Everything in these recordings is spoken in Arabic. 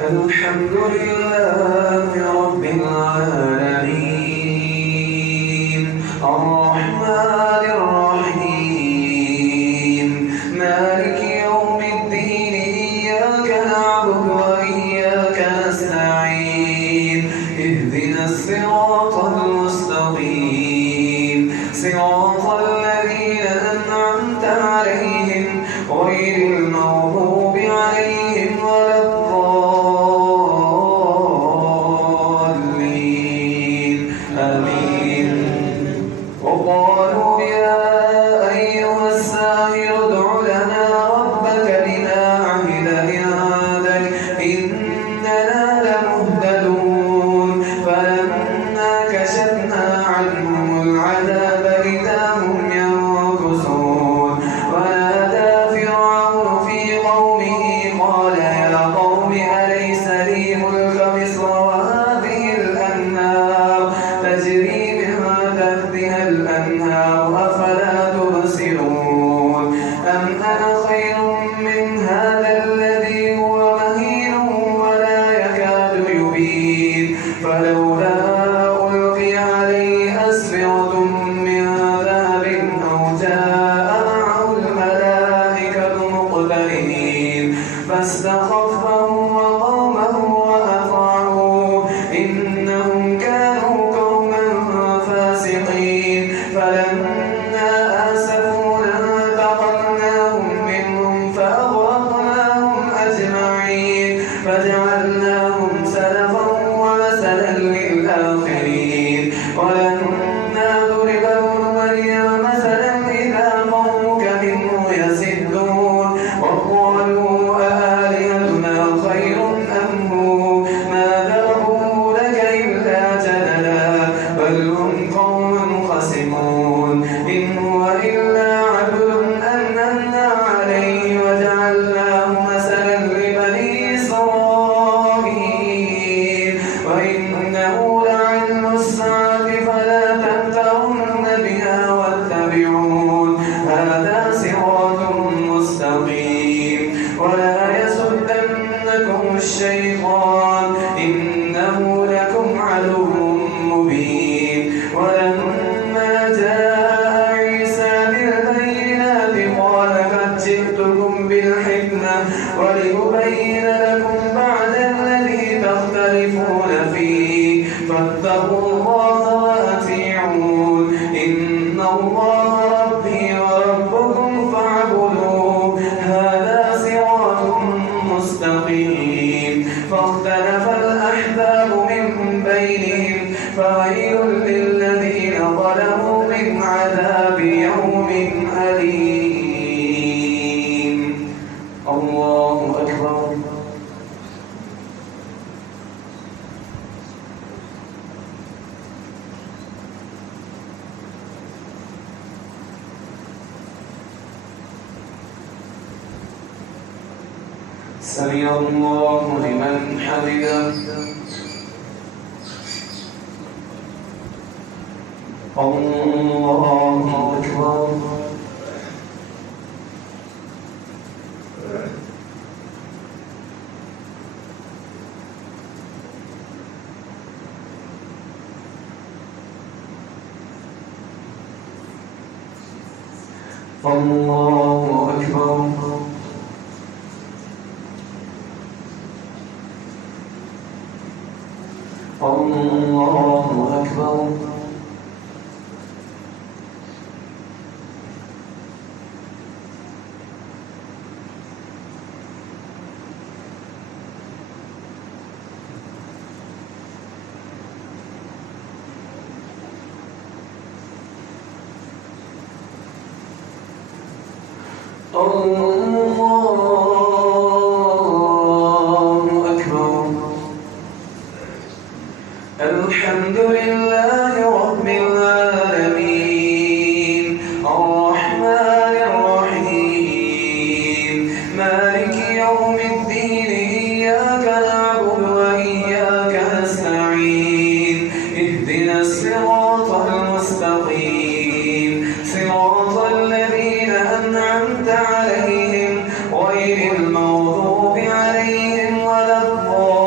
الحمد لله رب العالمين الرحمن الرحيم مالك يوم الدين إياك نعبد وإياك نستعين اهدنا الصراط المستقيم صراط الذين أنعمت عليهم غير المغضوب عليهم ولا الضالين آمين. وقالوا يا أيها الساحر ادع لنا ربك بما عهد عندك إننا لمهتدون فلما كشفنا عنهم العذاب إذا هم ينكثون ونادى فرعون في قومه قال يا قوم أليس لي ملك مصر وهذه الأنهار تجري من تحتها الأنهار أفلا تبصرون أم أنا خير من هذا الذي هو مهين ولا يكاد يبين فلولا ألقي عليه أسورة من ذهب أو جاء معه الملائكة مقترنين فاستخفه وقومه وأطاعوه إنهم كانوا قوما فاسقين فلما آسفونا انتقمناهم منهم فأغرقناهم أجمعين فجعلناهم سلفا ومثلا للآخرين ولما ضرب ابن مريم مثلا إذا قومك منه يصدون وقالوا أآلهتنا خير أم هو ما ذرهم لك إلا جدلا بل هم قوم خصمون إن هو إلا عبد أنعمنا عليه وجعلناه مثلا لبني إسرائيل وإنه لعلم الساعة فلا تمترن بها واتبعون هذا صراط مستقيم ولا يصدنكم الشيطان إنه لكم عدو مبين ولما جاء عيسى بالبينات قال قد جئتكم بالحكمة ولأبين لكم بعد الذي تختلفون فيه فاتقوا الله وأطيعون إن الله ربي وربكم فاعبدوه هذا صراط مستقيم فاختلف الأحزاب من بينهم فويل للذين ظلموا من عذاب يوم أليم. الله أكبر. سمع الله لمن حمده. الله أكبر. الله أكبر. الله أكبر. الله أكبر. الحمد لله رب العالمين الرحمن الرحيم مالك يوم الدين إياك نعبد وإياك نستعين اهدنا الصراط المستقيم صراط الذين أنعمت عليهم غير المغضوب عليهم ولا الضالين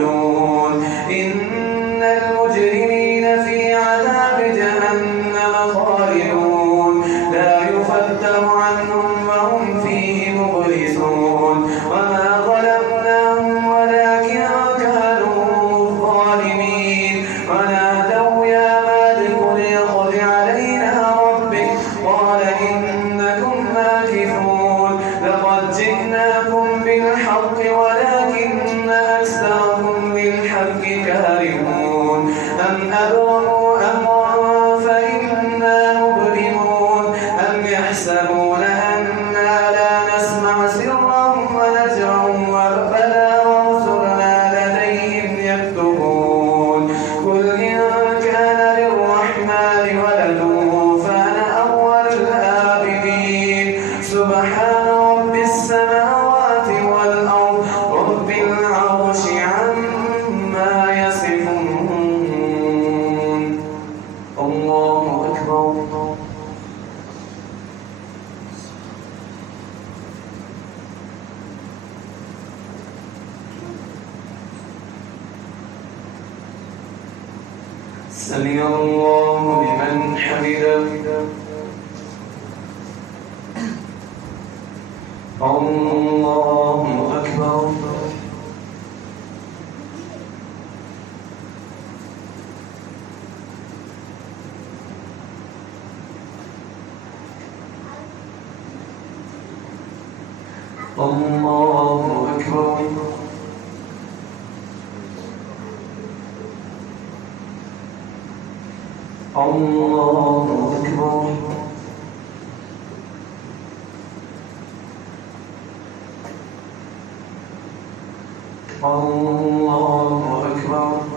يقولون إن المجرمين في عذاب جهنم خالدون لا يفتر عنهم وهم فيه مبلسون وما ظلمناهم ولكن كانوا ظالمين ونادوا يا مالك ليقض علينا ربك قال إنكم ماكثون لقد جئناكم بالحق ولكن أكثركم للحق كارهون أم أبرموا أمرا فإنا مبرمون أم يحسبون أنا لا نسمع سرهم ونجرهم بلى ورسلنا لديهم يكتبون قل إن كان للرحمن ولد فأنا أول الآبدين سبحان رب السماوات والأرض رب العرش عما يصفون الله أكبر سمع الله لمن حمده الله أكبر الله أكبر الله أكبر الله أكبر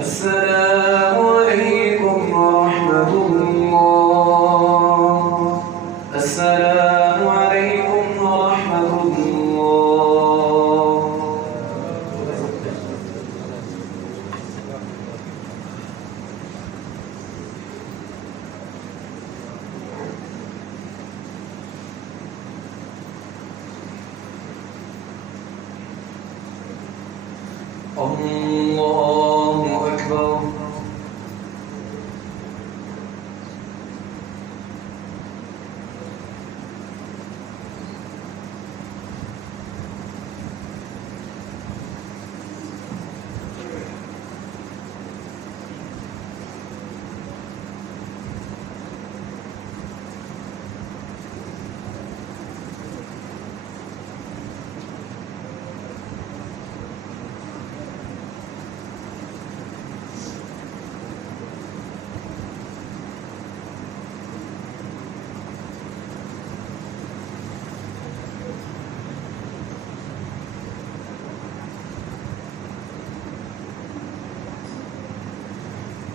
السلام عليكم ورحمة الله السلام عليكم ورحمة الله الله أكبر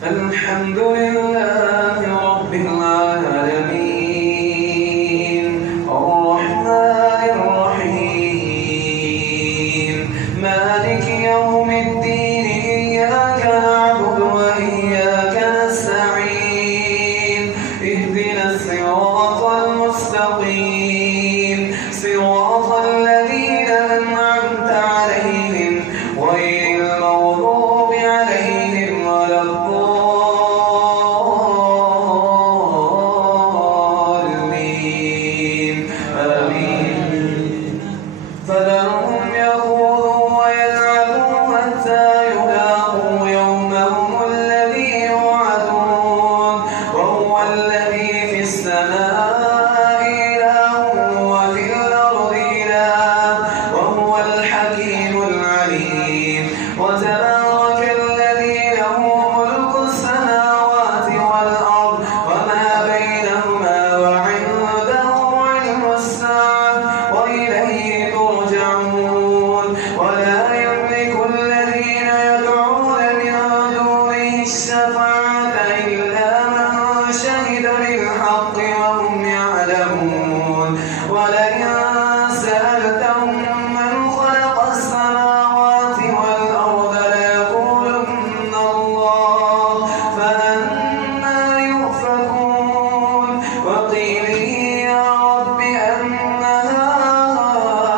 الحمد لله رب العالمين الرحمن الرحيم مالك يوم الدين إياك نعبد وإياك نستعين اهدنا الصراط المستقيم صراط الذين أنعمت وذرهم يخوضوا ويلعبوا حتى يلاقوا يومهم الذي يوعدون وهو الذي في السماء إله وفي الأرض إله وهو الحكيم العليم. وتبارك الذي له ملك السماوات والأرض وما بينهما وعنده علم الساعة وإليه ترجعون. ولا يملك الذين يدعون من دونه الشفاعة إلا من شهد بالحق وهم يعلمون. ولئن سألتهم من خلق السماوات والأرض ليقولن الله فأنى يؤفكون. وقيل يا رب أن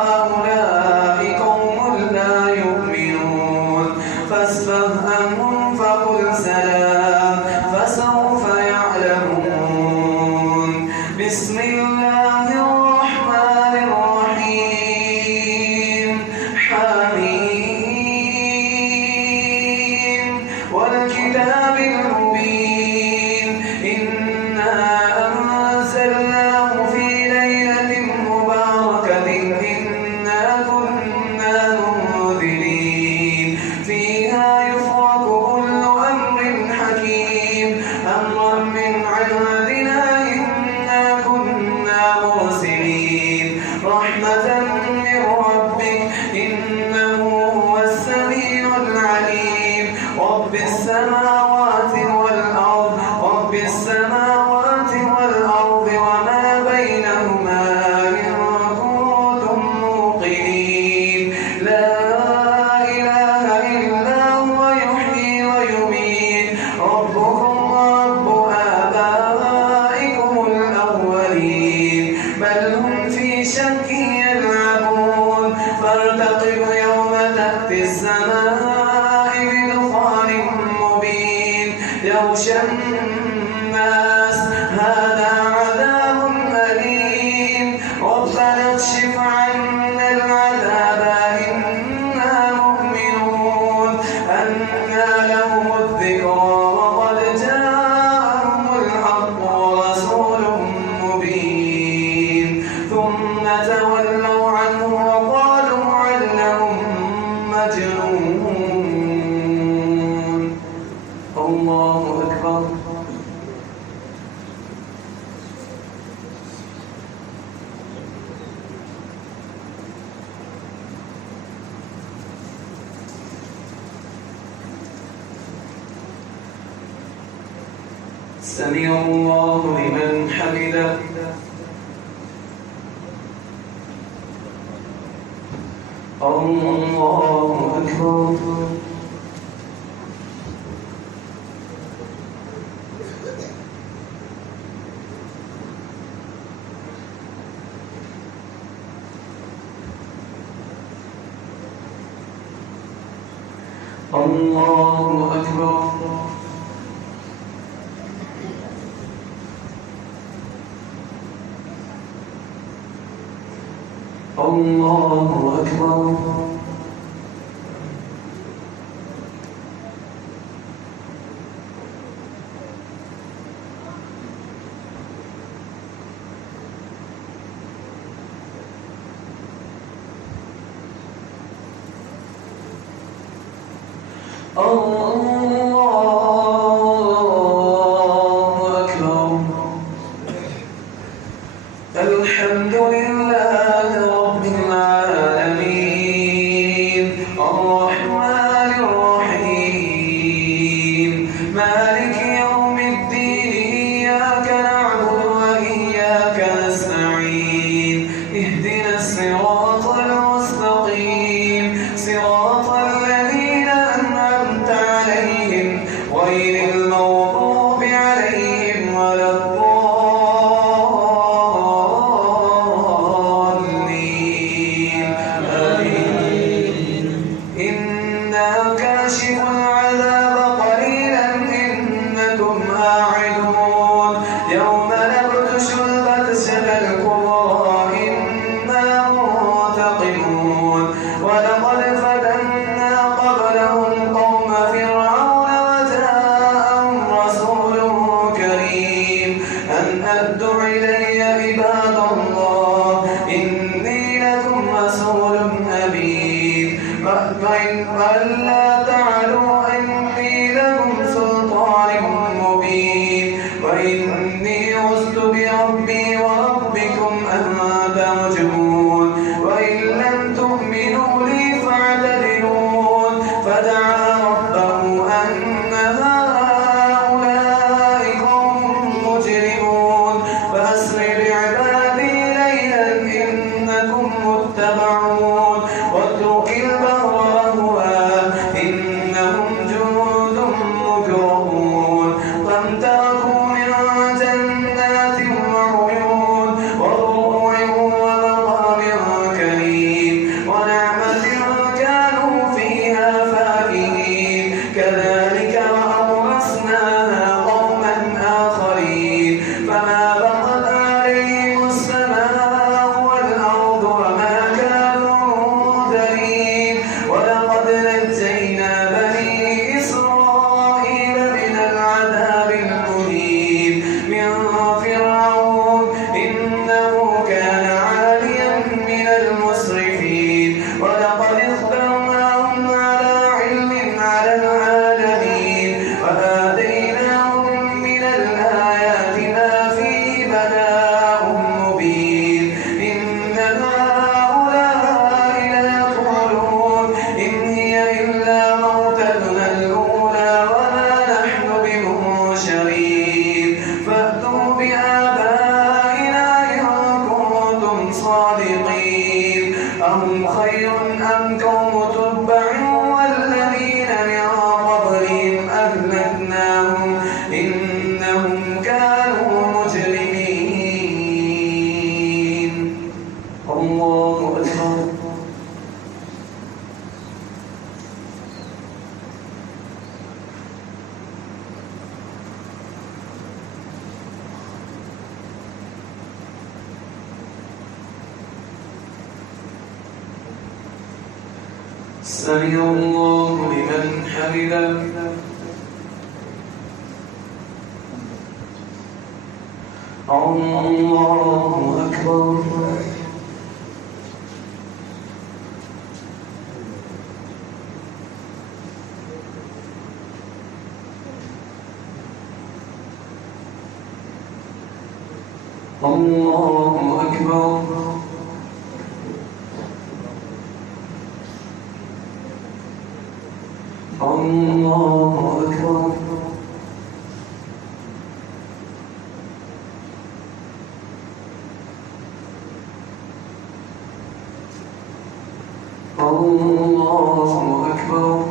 هؤلاء قوم لا يؤمنون فاصفح عنهم فقل سلام فسوف يعلمون. بسم الله الرحمن الرحيم. حميم والكتاب المبين. إنا أنزلناه في ليلة مباركة إنا كنا منذرين فيها يفرق كل أمر حكيم أمرا من عندنا إنا كنا مرسلين رحمة من ربك إنه هو السميع العليم. رب السماوات والأرض رب السماوات والأرض وما بينهما إن كنتم موقنين. لا إله إلا هو يحيي ويميت ربكم ورب آبائكم الأولين بل هم في شك يلعبون. فارتقب يوم تأتي السماء بدخان مبين يغشى الناس هذا عذاب أليم. ربنا اكشف عنا العذاب إنا مؤمنون. أنى لهم الذكرى وقد جاءهم الحق ورسول مبين ثم تولوا عنه وقالوا معلم مجنون. الله أكبر. سمع الله لمن حمده. الله أكبر. الله أكبر. الله أكبر. الله أكبر. الحمد لله رب العالمين الرحمن الرحيم مالك يوم الدين إياك نعبد وإياك نستعين اهدنا الصراط المستقيم صراط الذين أنعمت عليهم ولقد فتنا قبلهم قوم فرعون وجاءهم رسول كريم أن أدوا إلي عباد الله إني لكم رسول أمين وألا تعلوا إني لكم سلطان مبين وإني عزت بربي وربكم أن ترجمون وإن لم تؤمنوا لي فاعتذرون فدعا ربه أن هؤلاء قوم مجرمون فأسر بعبادي ليلا إنكم متبعون واترك البحر رهوا إنهم جند مكرمون كم تركوا من جنات وعيون وضروع ومقام كريم ونعمة كانوا فيها فاكهين كذلك وأورثناها قوما آخرين فما بقت عليهم السماء والأرض وما كانوا منذرين ولقد نجينا بني إسرائيل من العذاب المهين من فرعون إنه كان عاليا من المسرفين ولقد اخترناهم على علم على العالمين وآتيناهم من الآيات ما فيه بلاء مبين إن هؤلاء ليقولون إن هي إلا موتتنا الأولى وما نحن بمنشرين فأتوا بآبائنا إن كنتم صادقين أهم خير أم قوم تبع والذين من قبلهم أهلكناهم إنهم كانوا مجرمين الله أكبر سمع الله لمن حمده الله أكبر الله أكبر الله أكبر الله أكبر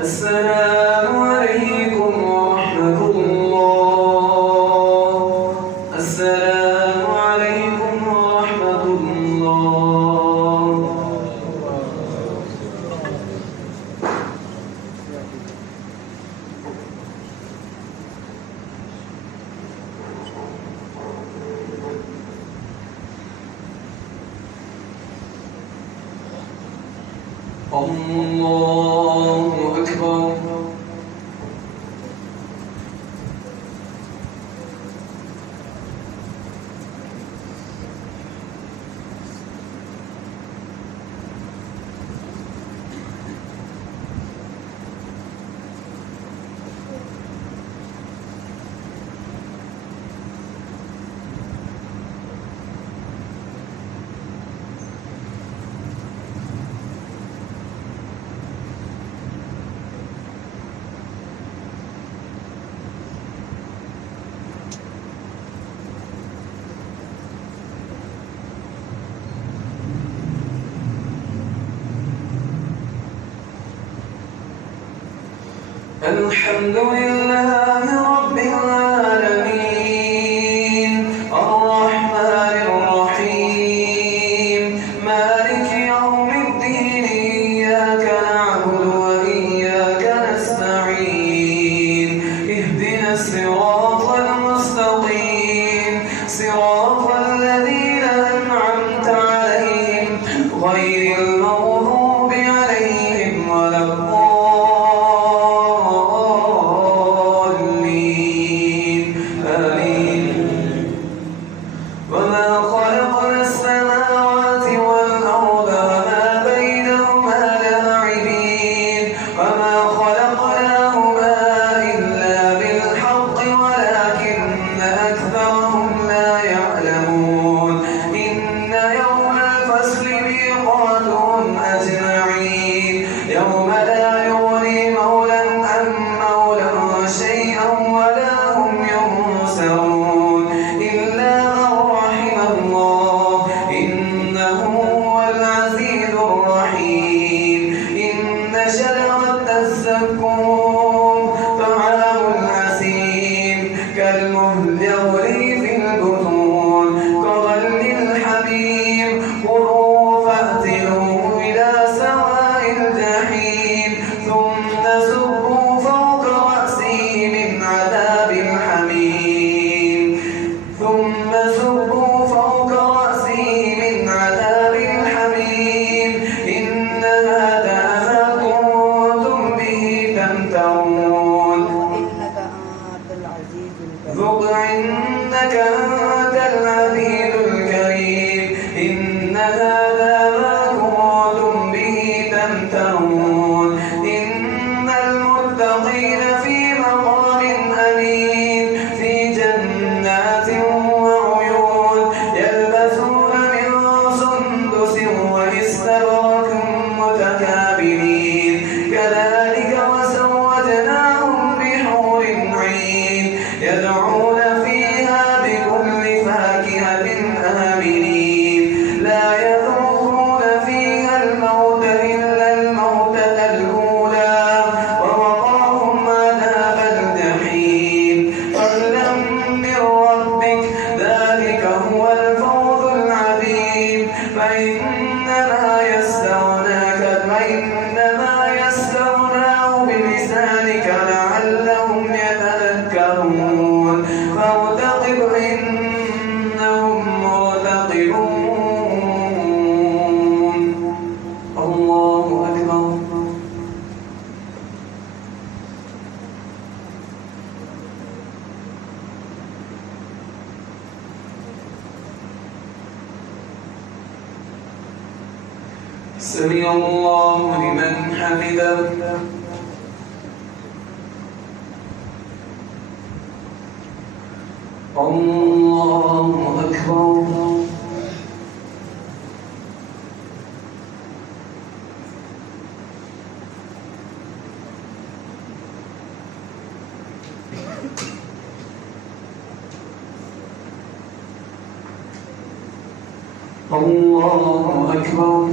السلام عليكم ورحمة الله. السلام عليكم ورحمة الله. الله أكبر. الحمد لله رب العالمين الرحمن الرحيم مالك يوم الدين إياك نعبد وإياك نستعين اهدنا الصراط المستقيم صراط الذين أنعمت عليهم غير المغضوب عليهم ولا يوم لا يغني مولى عن مولى شيئا ولا هم ينصرون إلا من رحم الله إنه هو العزيز الرحيم إن شجرة الزقوم طعام الأثيم كالمهل يغلي في البطون كغلي الحميم خذوه فاعتلوه إلى سواء الجحيم ثم صبوا فوق رأسه من عذاب الحميم ثم صبوا فوق رأسه من عذاب الحميم إن هذا ما كنتم به تمترون ذق إنك أنت العزيز الكريم إن هذا ما كنتم به تمترون إن المتقين في مقام أمين في جنات وعيون يلبسون من سندس واستبرق متكابرين كذلك وزوجناهم بحور عين يدعون فيها بكل فاكهة آمنين لا يذوقون فيها الموت إلا الموتة الأولى ووقاهم عذاب الجحيم فضلا من ربك ذلك هو الفوز العظيم فإنما يسرناه بلسانك لعلهم يتذكرون فارتقب إنهم مرتقبون الله أكبر سمع الله لمن حمده الله أكبر الله أكبر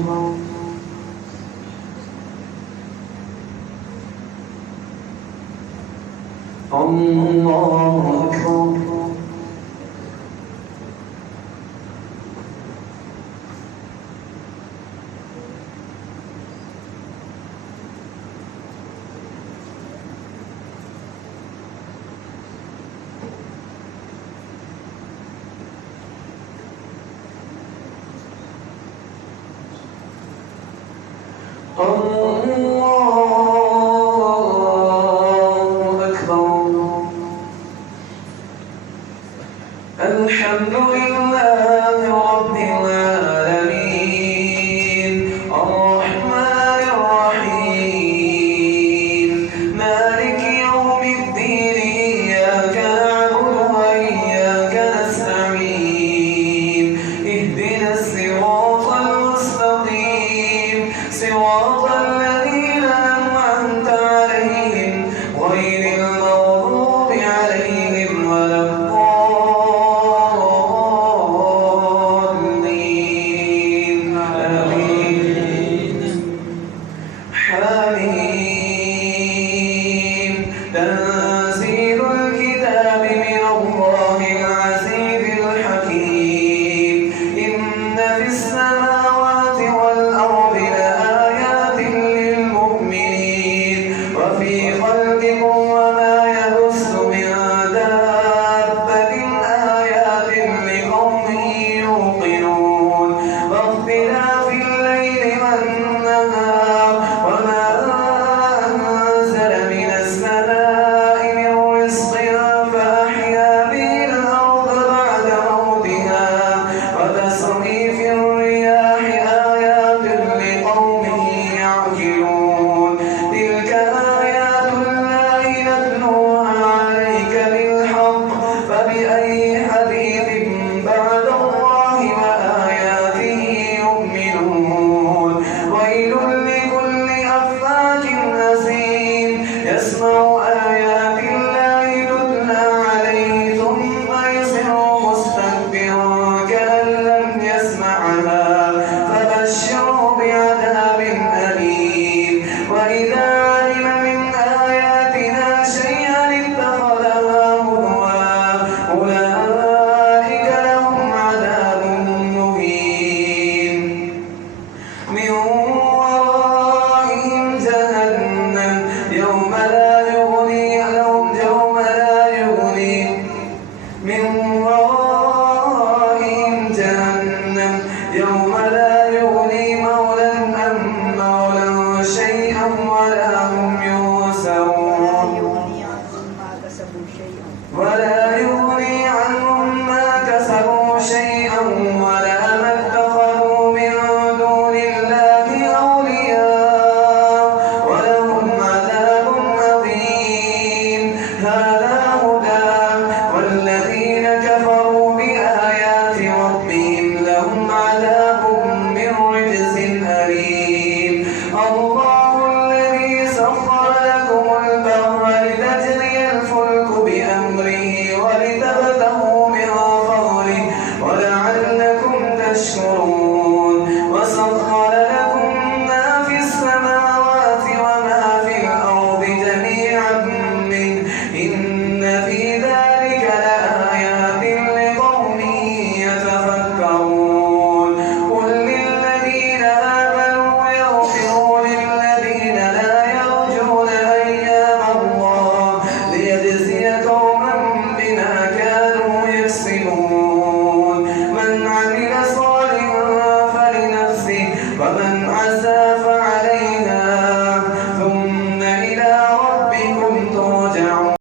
الله أكبر. الحمد لله رب العالمين الرحمن الرحيم مالك يوم الدين إياك نعبد وإياك نستعين اهدنا الصراط المستقيم صراط الذين أنعمت عليهم غير المغضوب عليهم ولا تنزيل الكتاب من الله العزيز الحكيم إن في السماوات والأرض لآيات للمؤمنين وفي خلقكم وما يبث من دابة آيات لقوم يوقنون واختلاف الليل والنهار وما أنزل من السماء وتصريف الرياح آيات لقوم يعقلون تلك آيات الله نتلوها عليك بالحق فبأي حديث بعد الله وآياته يؤمنون ويل لكل أفاك أثيم يسمع